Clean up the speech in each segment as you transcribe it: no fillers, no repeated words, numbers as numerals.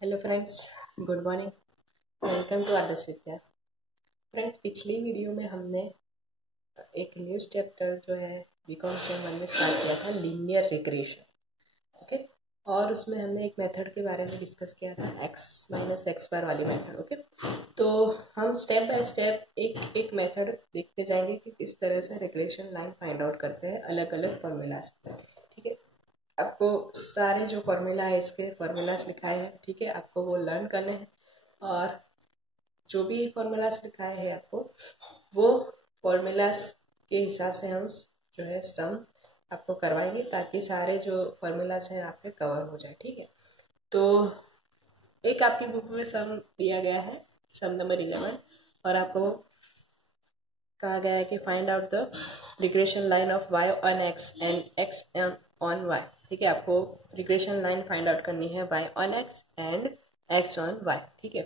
Hello friends, good morning. Welcome to Adarsh Vidya. Friends, पिछली video में हमने एक न्यू चैप्टर जो है बीकॉम सेम वन में स्टार्ट किया था, लीनियर रिग्रेशन। ओके, और उसमें हमने एक मेथड के बारे में डिस्कस किया था, एक्स माइनस एक्स बार वाली मेथड। ओके, तो हम स्टेप बाय स्टेप एक एक मेथड देखते जाएंगे कि किस तरह से रिग्रेशन लाइन फाइंड आउट करते हैं अलग अलग फॉर्मूला से। ठीक है, आपको सारे जो फॉर्मूला है इसके फॉर्मूलाज लिखाए हैं। ठीक है, आपको वो लर्न करने हैं और जो भी फॉर्मूलाज लिखाए हैं आपको वो फॉर्मूलाज के हिसाब से हम जो है सम आपको करवाएंगे ताकि सारे जो फॉर्मूलाज हैं आपके कवर हो जाए। ठीक है, तो एक आपकी बुक में सम दिया गया है, सम नंबर 11, और आपको कहा गया है कि find out the regression line of y on x and x on y। ठीक है, आपको रिग्रेशन लाइन फाइंड आउट करनी है y on x and x on y। ठीक है,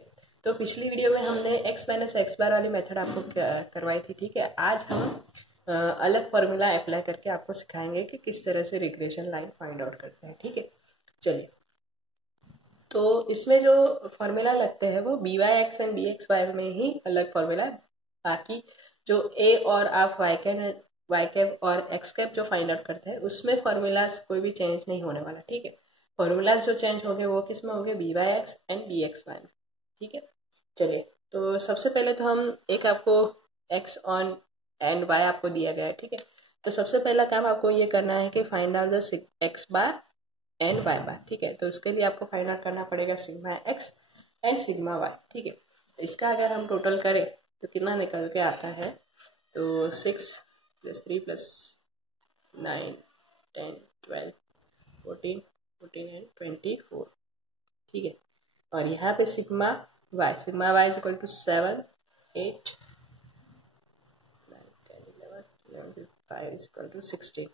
तो पिछली वीडियो में हमने x माइनस एक्स बार वाली मेथड आपको करवाई थी। ठीक है, आज हम अलग फॉर्मूला अप्लाई करके आपको सिखाएंगे कि किस तरह से रिग्रेशन लाइन फाइंड आउट करते हैं। ठीक है, चलिए, तो इसमें जो फॉर्मूला लगते हैं वो b y x and b x y में ही अलग फॉर्मूला है। बाकी जो ए और आप वाई कैप और एक्स कैप जो फाइंड आउट करते हैं उसमें फॉर्मूलाज कोई भी चेंज नहीं होने वाला। ठीक है, फॉर्मूलाज जो चेंज होंगे वो किस में होंगे, b y x and b x y में। ठीक है, चलिए, तो सबसे पहले तो हम एक आपको एक्स ऑन एंड वाई आपको दिया गया है। ठीक है, तो सबसे पहला काम आपको ये करना है कि find out the x bar and y bar. ठीक है, तो उसके लिए आपको फाइंड आउट करना पड़ेगा sigma x and sigma y. ठीक है, तो इसका अगर हम टोटल करें तो कितना निकल के आता है, तो 6 + 3 + 9 10 12 14 एंड 24। ठीक है, और यहाँ पे sigma y is equal to 7 8 9 10 11 11 5 is equal to 16।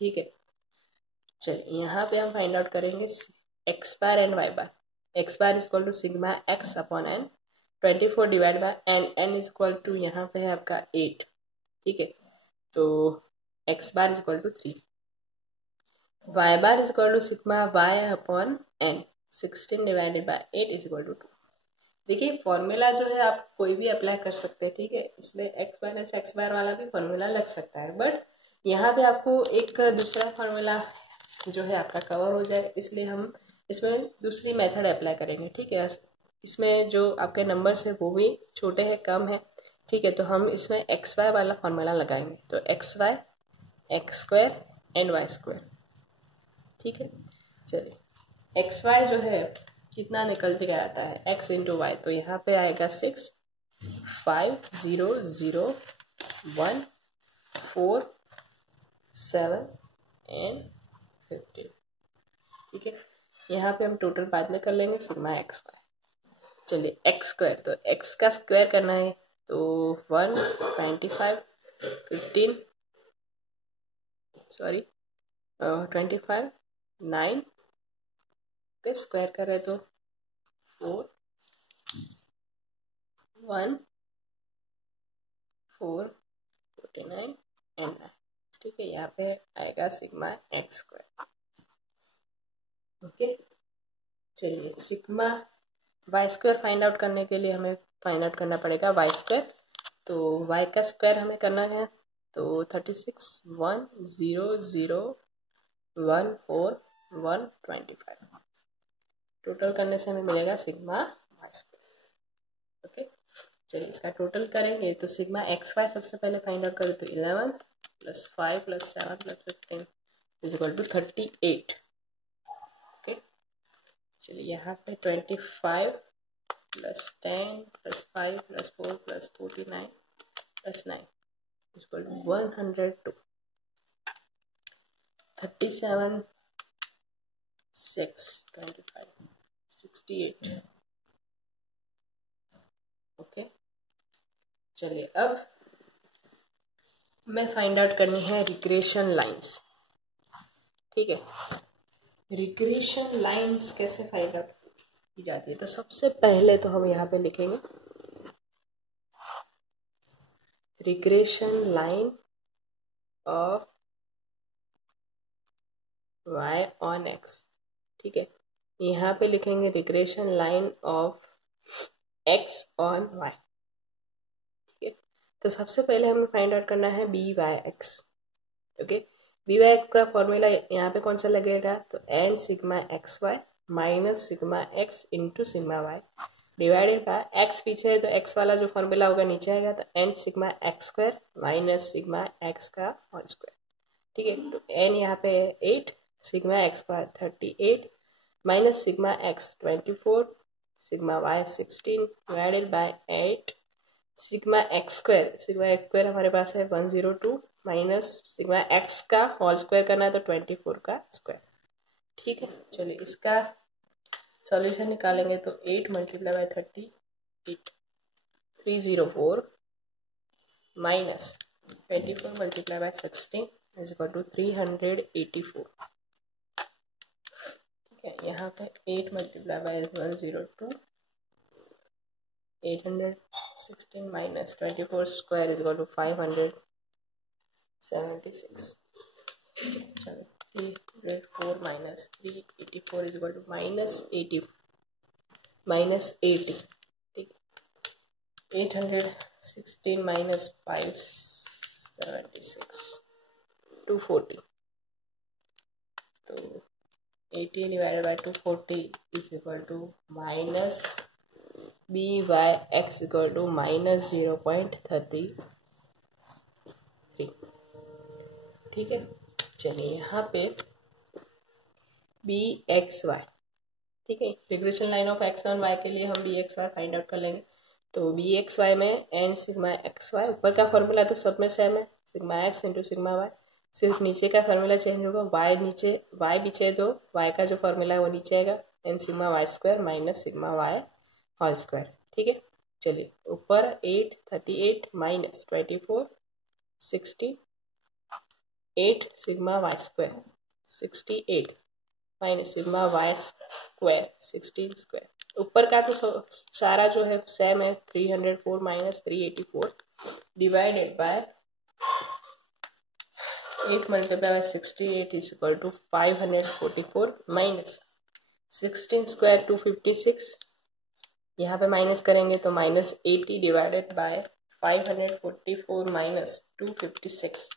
ठीक है, चलिए यहाँ पे हम फाइंड आउट करेंगे x bar and y bar. X bar is equal to sigma x upon n 24 divide by n is equal to यहाँ पे है आपका 8। ठीक है, तो x bar is equal to 3। Y bar is equal to sigma y upon n 16 divided by 8 is equal to 2। देखिए, formula जो है आप कोई भी अप्लाई कर सकते हैं। ठीक है, इसलिए एक्स माइनस एक्स बार वाला भी फॉर्मूला लग सकता है, बट यहाँ पे आपको एक दूसरा फॉर्मूला जो है आपका कवर हो जाए, इसलिए हम इसमें दूसरी मेथड अप्लाई करेंगे। ठीक है, इसमें जो आपके नंबर्स है वो भी छोटे हैं, कम है। ठीक है, तो हम इसमें एक्स वाई वाला फॉर्मूला लगाएंगे, तो x y x square and y square. ठीक है, चलिए, एक्स वाई जो है कितना निकल के आता है, एक्स इंटू वाई, तो यहाँ पे आएगा 6 5 0 0 1 4 7 एंड 15। ठीक है, यहाँ पे हम टोटल बाद में कर लेंगे सिग्मा एक्स वाई। चलिए, एक्स स्क्वायर, तो एक्स का स्क्वायर करना है, तो 1 25 15 सॉरी 25 9 पे स्क्वायर कर रहे तो 4 1 4 49 एंड 9। ठीक है, यहाँ पे आएगा सिग्मा एक्स स्क्वायर। ओके, चलिए, sigma y square find out करने के लिए हमें फाइंड आउट करना पड़ेगा वाई स्क्वायर। तो वाई का स्क्वायर हमें करना है, तो 36 1 0 0 1 4 1 25। टोटल करने से हमें मिलेगा सिग्मा वाई स्क्वायर। ओके, चलिए, इसका टोटल करेंगे तो सिग्मा एक्स वाई सबसे पहले फाइंड आउट करें, तो 11 + 5 + 7 + 15 इज इक्वल टू 38। ओके, चलिए, यहाँ पे 25 + 10 + 5 + 4 + 49 + 9 इज इक्वल टू 102। 37 6 25 68। ओके, चलिए, अब मैं फाइंड आउट करनी है रिग्रेशन लाइंस। ठीक है, रिग्रेशन लाइंस कैसे फाइंड आउट की जाती है, तो सबसे पहले तो हम यहाँ पे लिखेंगे regression line of y on x। ठीक है, यहाँ पे लिखेंगे regression line of x on y. ठीक है, तो सबसे पहले हमें फाइंड आउट करना है b y x. Okay, b y x का फॉर्मूला यहाँ पे कौन सा लगेगा, तो n sigma x y minus sigma x into sigma y divided by x पीछे है तो एक्स वाला जो फॉर्मूला होगा नीचे आएगा, तो n sigma x square minus sigma x का होल स्क्वायर। ठीक है, तो एन यहाँ पे है 8, sigma x square 38 minus sigma x 24, sigma y 16 divided by 8 sigma x square हमारे पास है 102 माइनस सिग्मा एक्स का होल स्क्वायर करना है तो 24 का स्क्वायर। ठीक है, चलिए इसका सॉल्यूशन निकालेंगे तो 8 multiply by 38 304 minus 24 multiply by 16 is equal to 384। ठीक है, यहाँ पे 8 multiply by 102 816 minus 24 square is equal to 576। चलो 304 माइनस 384 इज इक्वल टू -80। ठीक, 816 माइनस 576 240, तो 80 divided by 240 is equal to minus b y x equal to minus 0.33। ठीक है, चलिए यहाँ पे बी एक्स वाई, ठीक है, रिग्रेशन लाइन ऑफ एक्स और वाई के लिए हम b x y find out कर लेंगे। तो बी एक्स वाई में एन सिग्मा एक्स वाई, ऊपर का फॉर्मूला तो सब में सेम है, sigma x into sigma y, सिर्फ नीचे का फॉर्मूला चेंज होगा, वाई पीछे दो, वाई का जो फॉर्मूला है वो नीचे आएगा, n sigma y square minus sigma y whole square. ठीक है, चलिए ऊपर 838 minus 24 68 sigma y square 68 minus sigma y square 16 square, ऊपर का तो सारा जो है सेम है, 304 minus 384 divided by 8 multiply by 68 is equal to 544 minus 16 square 256, यहाँ पे माइनस करेंगे तो minus 80 divided by 544 minus 256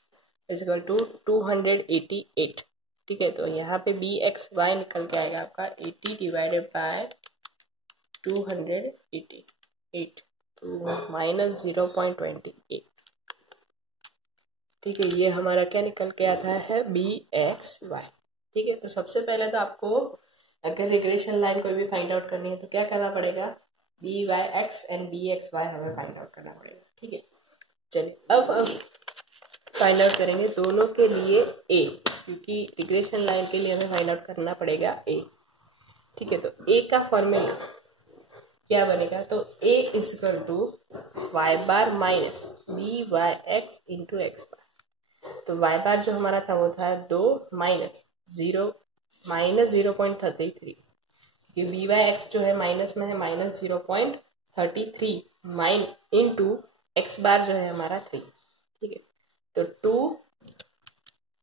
is equal to 288। ठीक है, तो यहाँ पे बी एक्स वाई निकल के आएगा आपका 80 डिवाइडेड बाय 288, तो माइनस 0.28। ठीक है, ये हमारा क्या निकल के आता है, बी एक्स वाई। ठीक है, तो सबसे पहले तो आपको अगर रिग्रेशन लाइन कोई भी फाइंड आउट करनी है तो क्या करना पड़ेगा, b y x and b x y हमें फाइंड आउट करना पड़ेगा। ठीक है, चलिए अब फाइंड आउट करेंगे दोनों के लिए ए, क्योंकि रिग्रेशन लाइन के लिए हमें फाइंड आउट करना पड़ेगा ए। ठीक है, तो ए का फॉर्मूला क्या बनेगा, तो a is equal to y bar minus b y x into x bar. तो वाई बार जो हमारा था वो था 2 माइनस 0.33, क्योंकि बी वाई एक्स जो है माइनस में है, minus 0.33 minus into x bar जो है हमारा 3। ठीक है, तो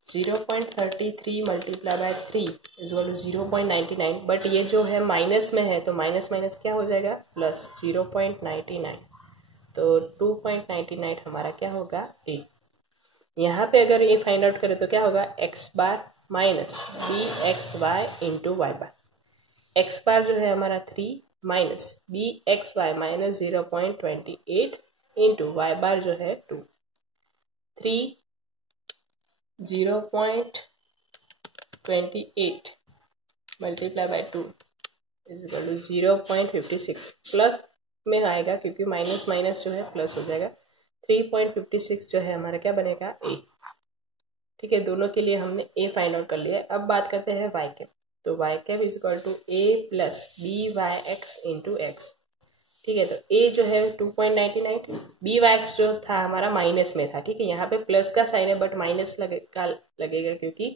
0.33 multiply by 3 is equal to 0.99, but ये जो है माइनस में है तो माइनस माइनस क्या हो जाएगा, प्लस 0.99, तो 2.99 हमारा क्या होगा, ए। यहाँ पे अगर ये फाइंड आउट करें तो क्या होगा, x bar minus b x y into y bar, x bar जो है हमारा 3 minus b x y minus 0.28 into y bar जो है 2, 0.28 multiply by 2 is equal to 0.56, plus में आएगा क्योंकि माइनस माइनस जो है प्लस हो जाएगा, 3.56 जो है हमारा क्या बनेगा, ए। ठीक है, दोनों के लिए हमने ए फाइंड आउट कर लिया है। अब बात करते हैं वाई कैप, तो y cap is equal to a plus b y x into x. ठीक है, तो ए जो है 2.99, बी वाई एक्स जो था हमारा माइनस में था। ठीक है, यहाँ पे प्लस का साइन है बट माइनस लगेगा क्योंकि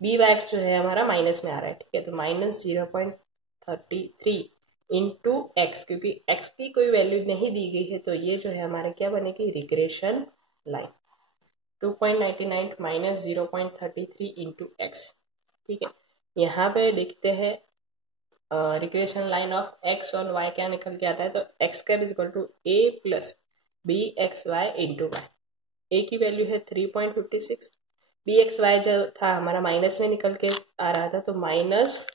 बी वाई एक्स जो है हमारा माइनस में आ रहा है। ठीक है, तो माइनस 0.33 इंटू एक्स, क्योंकि एक्स की कोई वैल्यू नहीं दी गई है तो ये जो है हमारे क्या बनेगी, regression line. 2.99 minus 0.33 into x. ठीक है, यहाँ पे देखते हैं रिग्रेशन लाइन ऑफ एक्स और वाई क्या निकल के आता है, तो x cap is equal to a plus b x y into y. A की वैल्यू है 3.56, बी एक्स वाई जो था हमारा माइनस में निकल के आ रहा था, तो माइनस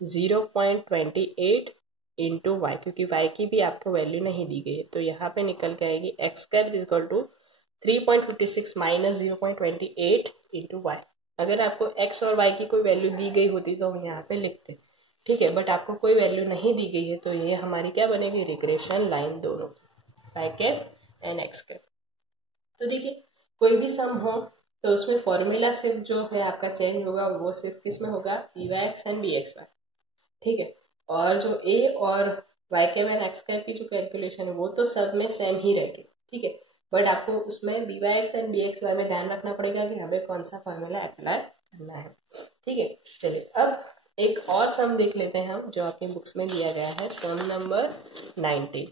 0.28 इंटू वाई, क्योंकि वाई की भी आपको वैल्यू नहीं दी गई है, तो यहाँ पे निकल के आएगी x cap is equal to 3.56 minus 0.28 into y. अगर आपको एक्स और वाई की कोई वैल्यू दी गई होती तो हम यहाँ पे लिखते, ठीक है, बट आपको कोई वैल्यू नहीं दी गई है, तो ये हमारी क्या बनेगी, रिग्रेशन लाइन दोनों, y cap and x cap. तो देखिए कोई भी सम हो तो उसमें फॉर्मूला सिर्फ जो है आपका चेंज होगा, वो सिर्फ किस में होगा, b y x and b x y, ठीक है। और जो ए और y cap and x cap की जो कैलकुलेशन है वो तो सब में सेम ही रहेगी, ठीक है, बट आपको उसमें b y x and b x y में ध्यान रखना पड़ेगा कि हमें कौन सा फॉर्मूला अप्लाई करना है, ठीक है। चलिए अब एक और सम देख लेते हैं हम, जो आपकी बुक्स में दिया गया है, सम नंबर 19,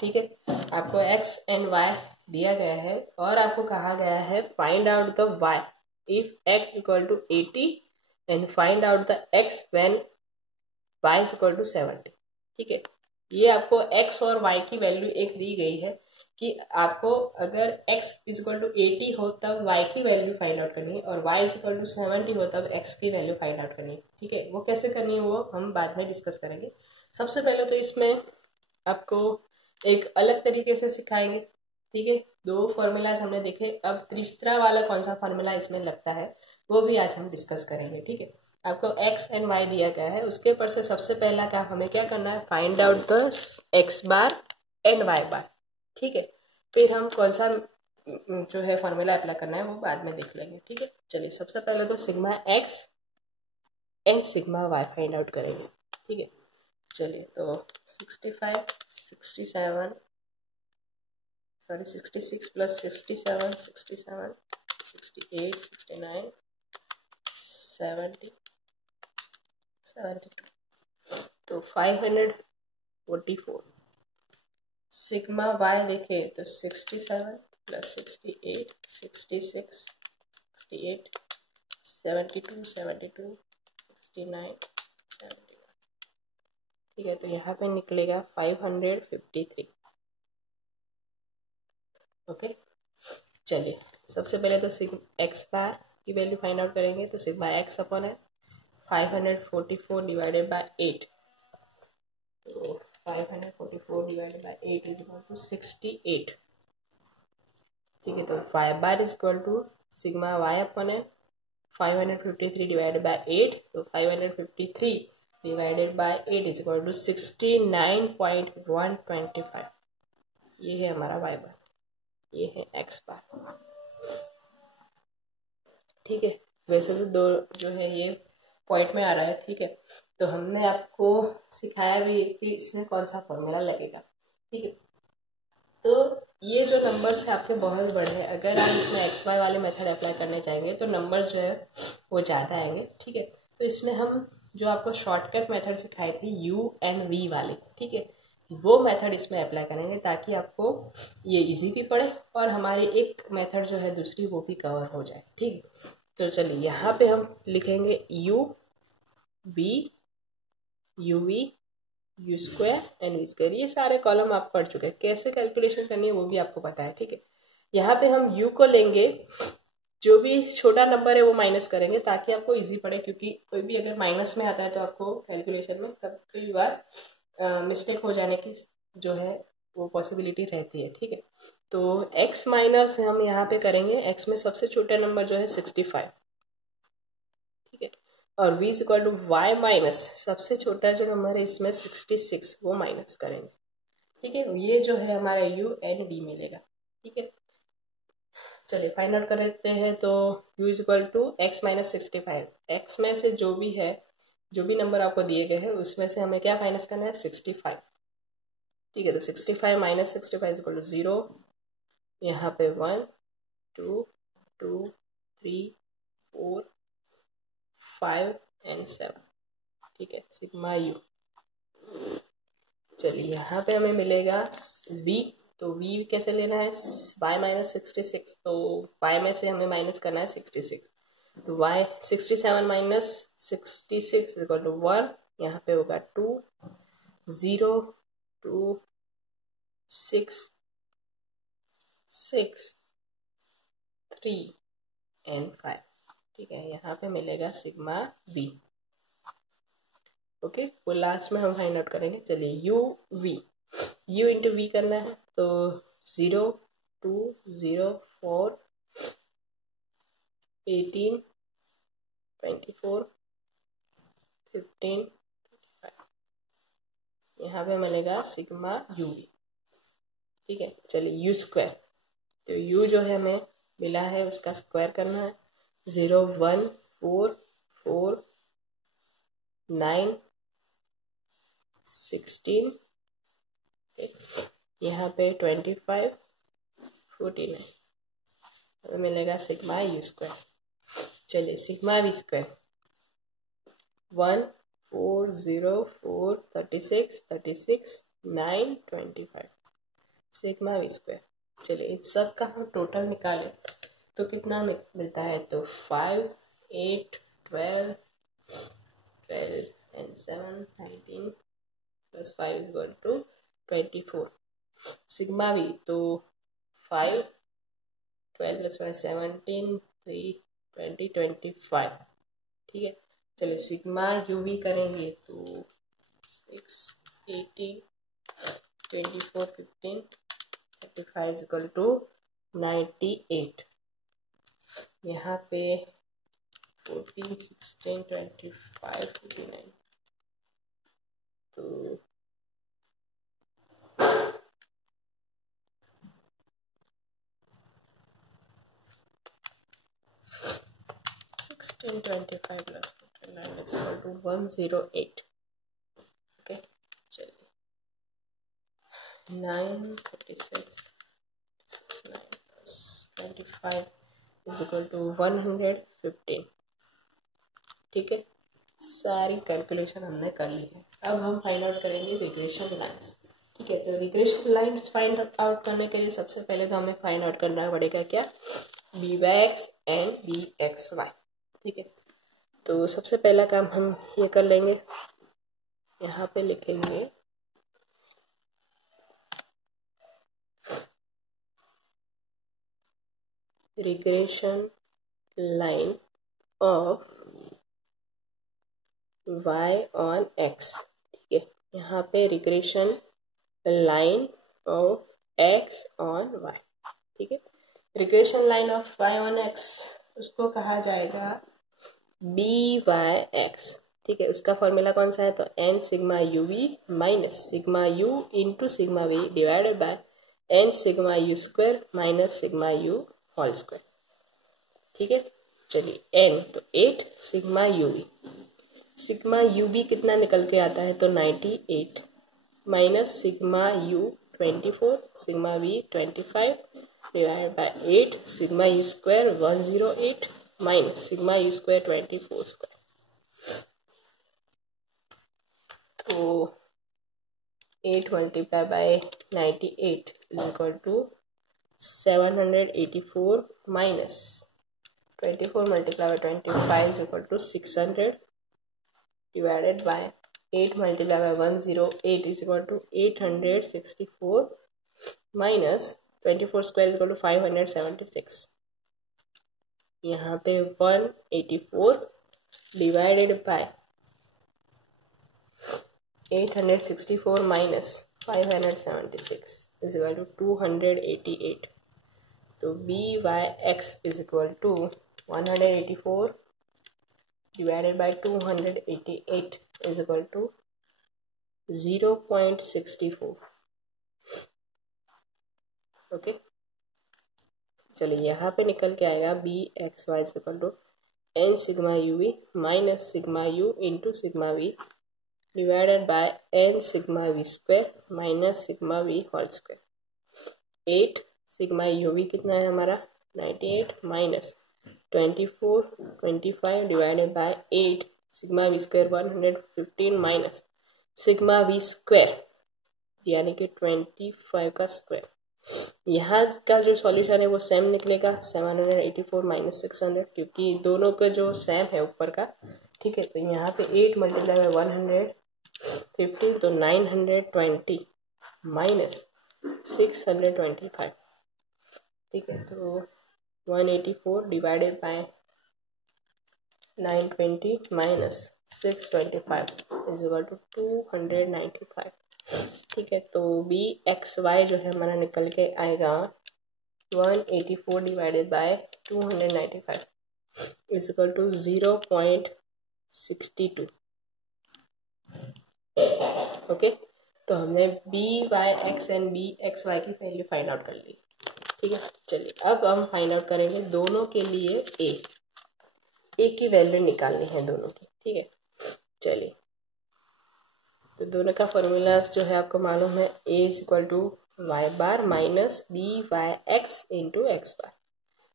ठीक है। आपको एक्स एंड वाई दिया गया है और आपको कहा गया है find out the y if x equal to 80 and find out the x when y is equal to 70, ठीक है। ये आपको x और y की वैल्यू एक दी गई है कि आपको अगर x इज इक्वल टू 80 हो तब y की वैल्यू फाइंड आउट करनी है और y इज इक्वल टू 70 हो तब x की वैल्यू फाइंड आउट करनी है, ठीक है। वो कैसे करनी है वो हम बाद में डिस्कस करेंगे। सबसे पहले तो इसमें आपको एक अलग तरीके से सिखाएंगे, ठीक है। दो फॉर्मूलाज हमने देखे, अब तीसरा वाला कौन सा फॉर्मूला इसमें लगता है वो भी आज हम डिस्कस करेंगे, ठीक है। आपको x एंड y दिया गया है, उसके ऊपर से सबसे पहला काम हमें क्या करना है, find out the x bar and y बार, ठीक है। फिर हम कौन सा जो है फॉर्मूला अप्लाई करना है वो बाद में देख लेंगे, ठीक है। चलिए सबसे पहले तो sigma x and sigma y find out करेंगे, ठीक है। चलिए तो 65 67 सॉरी 66 प्लस 67 67 68 69 70 72 तो 544। सिग्मा वाई देखे तो 67 प्लस 68 66 68 72 72 69 71, ठीक है। तो यहाँ पे निकलेगा 553, ओके। चलिए सबसे पहले तो एक्स बार की वैल्यू फाइंड आउट करेंगे, तो सिग्मा एक्स अपॉन है 544 डिवाइडेड बाय 8, तो 544 divided by 8 is equal to 68, ठीक है। तो y bar is equal to sigma y upon है 553 डिवाइडेड बाय 8, तो 553 divided by 8 is equal to 69.125, ये है हमारा वाई बार, ये है एक्स बार, ठीक है। वैसे तो दो जो है ये पॉइंट में आ रहा है, ठीक है। तो हमने आपको सिखाया भी कि इसमें कौन सा फॉर्मूला लगेगा, ठीक है। तो ये जो नंबर्स है आपके बहुत बड़े हैं, अगर आप इसमें एक्स वाई वाले मेथड अप्लाई करने चाहेंगे तो नंबर जो है वो ज़्यादा आएंगे, ठीक है। तो इसमें हम जो आपको शॉर्टकट मेथड सिखाई थी यू एंड वी वाली, ठीक है, वो मेथड इसमें अप्लाई करेंगे ताकि आपको ये इजी भी पड़े और हमारी एक मेथड जो है दूसरी वो भी कवर हो जाए, ठीक है। तो चलिए यहाँ पे हम लिखेंगे u v u v u square and v square, ये सारे कॉलम आप पढ़ चुके हैं, कैसे कैलकुलेशन करनी है वो भी आपको पता है, ठीक है। यहाँ पे हम u को लेंगे, जो भी छोटा नंबर है वो माइनस करेंगे ताकि आपको इजी पड़े, क्योंकि कोई भी अगर माइनस में आता है तो आपको कैलकुलेशन में कई बार मिस्टेक हो जाने की जो है वो पॉसिबिलिटी रहती है, ठीक है। तो x माइनस हम यहाँ पे करेंगे, x में सबसे छोटा नंबर जो है 65, ठीक है, और v is equal to y minus सबसे छोटा जो नंबर है इसमें 66, वो माइनस करेंगे, ठीक है। ये जो है हमारा u एंड v मिलेगा, ठीक है। चलिए फाइंड आउट कर लेते हैं, तो u is equal to x minus 65, x में से जो भी है, जो भी नंबर आपको दिए गए हैं उसमें से हमें क्या माइनस करना है, 65, ठीक है। तो 65 माइनस 65 इज इक्वल टू 0, यहाँ पे 1 2 2 3 4 5 एंड 7, ठीक है, सिग्मा यू। चलिए यहाँ पे हमें मिलेगा v, तो v कैसे लेना है, y माइनस 66, तो y में से हमें माइनस करना है 66, तो y 67 माइनस 66 इक्वल टू 1, यहाँ पे होगा 2 0 2 6 6 3 एंड 5। ठीक है, यहाँ पे मिलेगा सिग्मा b। ओके, वो लास्ट में हम फाइंड आउट करेंगे। चलिए यू इंटू वी करना है, तो 0 2 0 4 18 24 15 25, यहाँ पे मिलेगा सिग्मा यू वी। ठीक है, चलिए यू स्क्वायर, तो यू जो है हमें मिला है उसका स्क्वायर करना है। 0 1 4 4 9 16, यहाँ पे 25 49, हमें मिलेगा सिग्मा यू स्क्वायर। चलिए sigma v square 1 4 0 4 36 36 9 25 sigma v square. चलिए इस सब का हम टोटल निकालें तो कितना मिलता है, तो 5 8 12 12 and 7 19 plus 5 is equal to 24 sigma we, तो 5 12 plus 5 17 3 20 25। ठीक है, चलिए सिग्मा यू वी करेंगे तो 6 18 24 15 35 is equal to 98। यहाँ पे 14 16 25 59, तो 16 25 plus 49 is equal to 108। Okay, चलिए 9 36 9 plus 25 is equal to 115। ठीक है, सारी कैलकुलेशन हमने कर ली है। अब हम फाइंड आउट करेंगे रिग्रेशन लाइंस। ठीक है, तो रिग्रेशन लाइंस फाइंड आउट करने के लिए सबसे पहले तो हमें फाइंड आउट करना पड़ेगा क्या, b y x and b x y. ठीक है, तो सबसे पहला काम हम ये कर लेंगे, यहाँ पे लिखेंगे regression line of y on x। ठीक है, यहाँ पे regression line of x on y। ठीक है, regression line of y on x उसको कहा जाएगा बी वाई एक्स। ठीक है, उसका फॉर्मूला कौन सा है, तो n sigma u v minus sigma u into sigma v divided by n sigma u square minus sigma u whole square. ठीक है, चलिए n तो 8 sigma u v, sigma u b कितना निकल के आता है, तो 98 minus sigma u 24 sigma v 25 divide by 8 sigma u square 108 minus sigma u square 24 square. तो 8 multiply by 98 is equal to 784 minus 24 multiply by 25 is equal to 600 divided by 8 multiplied by 108 is equal to 864 minus 24 square is equal to 576। यहाँ पे 184 divided by 864 minus 576 is equal to 288। तो b y x is equal to 184 divided by 288 is equal to 0.64। Okay, चलिए यहाँ पे निकल के आएगा b x y is equal to n sigma u v minus sigma u into sigma v divided by n sigma v square minus sigma v whole square. 8 sigma u v कितना है हमारा 98 minus 24 25 divided by 8 sigma v square 115 minus sigma v square यानी कि 25 का square यहाँ का जो solution है वो सेम निकलेगा 784 माइनस 600, क्योंकि दोनों का जो सेम है ऊपर का, ठीक है। तो यहाँ पे 8 मल्टीप्लाई बाय 150 तो 920 माइनस 625, ठीक है। तो 184 divided by 920 minus 625 is equal to 295, ठीक है। तो बी एक्स वाई जो है हमारा निकल के आएगा 184 divided by 295 is equal to 0.62। Okay, तो हमने b y x and b x y की वैल्यू फाइंड आउट कर ली, ठीक है। चलिए अब हम फाइंड आउट करेंगे दोनों के लिए ए की वैल्यू निकालनी है दोनों की, ठीक है। चलिए, तो दोनों का फॉर्मूलाज जो है आपको मालूम है, a is equal to y bar minus b y x into x bar.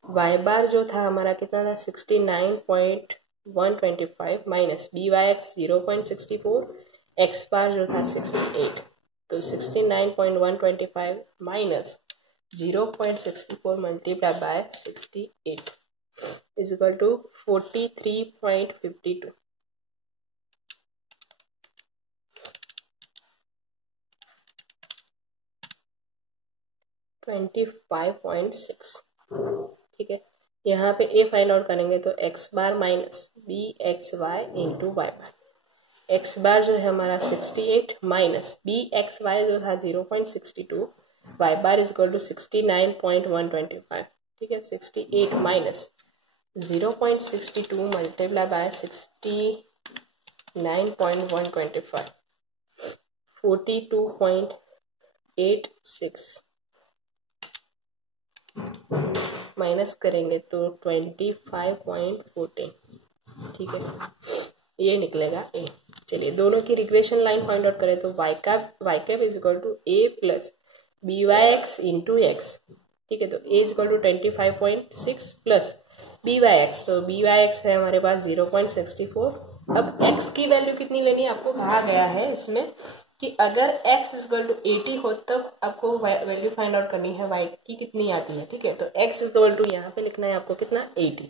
Y bar जो था हमारा कितना था 69.125 minus b y x 0.64, x bar जो था 68, तो 69.125 minus 0.64 multiply by 68 is equal to 43.52। ठीक है। यहाँ पे ए फाइंड आउट करेंगे तो x bar minus b x y into y bar. X bar जो है हमारा 68 माइनस बी एक्स वाई जो था 0.62, y bar is equal to 69.125, ठीक है। 68 माइनस 0.62 मल्टीप्लाई बाय 69.125 42.86 माइनस करेंगे तो 25.14, ठीक है। ये निकलेगा ए। चलिए दोनों की रिग्रेशन लाइन फाइंड आउट करें तो y cap is equal to a plus b y x into x, ठीक है। तो a is equal to 25.6 plus b y x, तो बी वाई एक्स है हमारे पास 0.64। अब एक्स की वैल्यू कितनी लेनी है, आपको कहा गया है इसमें कि अगर x इज इक्वल टू 80 हो तब आपको वैल्यू फाइंड आउट करनी है y की कितनी आती है, ठीक है। तो x इज इक्वल टू यहाँ पे लिखना है आपको कितना 80,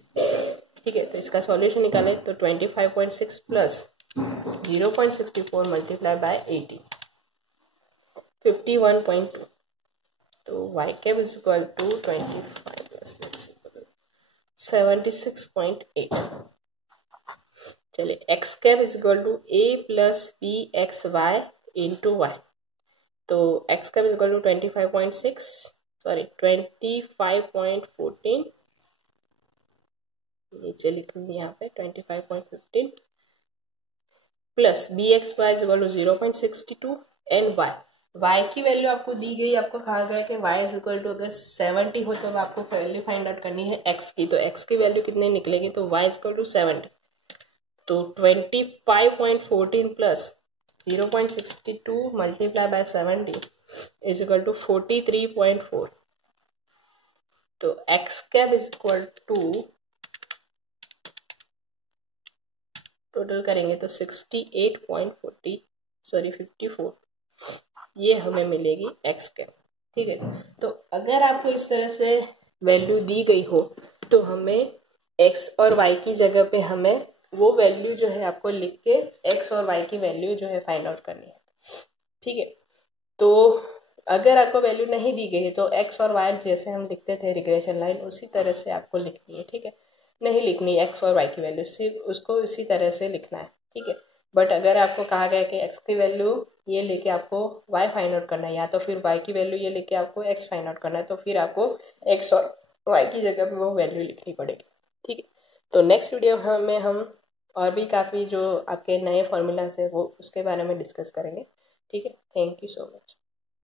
ठीक है। तो इसका सॉल्यूशन निकाले तो 25.6 प्लस 0.64 मल्टीप्लाई बाय 80 51.2, तो y cap is equal to 25 plus 76.8। चलिए x cap is equal to a plus b x y into y, तो x cap is equal to 25.6 sorry 25.14, नीचे लिखूंगी यहाँ पे 25.15 plus b x y is equal to 0.62 and y की वैल्यू आपको दी गई, आपको कहा गया कि y इज इक्वल टू अगर 70 हो तो आपको वैल्यू फाइंड आउट करनी है x की, तो x की वैल्यू कितनी निकलेगी, तो y इज इक्वल टू 70, तो 25.14 plus 0.62 multiply by 70 is equal to 43.4, तो x cap is equal to total करेंगे तो 54, ये हमें मिलेगी x कैप, ठीक है। तो अगर आपको इस तरह से वैल्यू दी गई हो तो हमें x और y की जगह पे हमें वो वैल्यू जो है आपको लिख के x और y की वैल्यू जो है फाइंड आउट करनी है, ठीक है। तो अगर आपको वैल्यू नहीं दी गई है तो x और y जैसे हम लिखते थे रिग्रेशन लाइन उसी तरह से आपको लिखनी है, ठीक है। नहीं लिखनी x और y की वैल्यू, सिर्फ उसको इसी तरह से लिखना है, ठीक है। बट अगर आपको कहा गया कि x की वैल्यू ये लेके आपको y फाइंड आउट करना है या तो फिर y की वैल्यू ये लेके आपको x फाइंड आउट करना है, तो फिर आपको x और y की जगह पे वो वैल्यू लिखनी पड़ेगी, ठीक है। तो नेक्स्ट वीडियो में हम और भी काफ़ी जो आपके नए फॉर्मूलाज है वो उसके बारे में डिस्कस करेंगे, ठीक है। Thank you so much.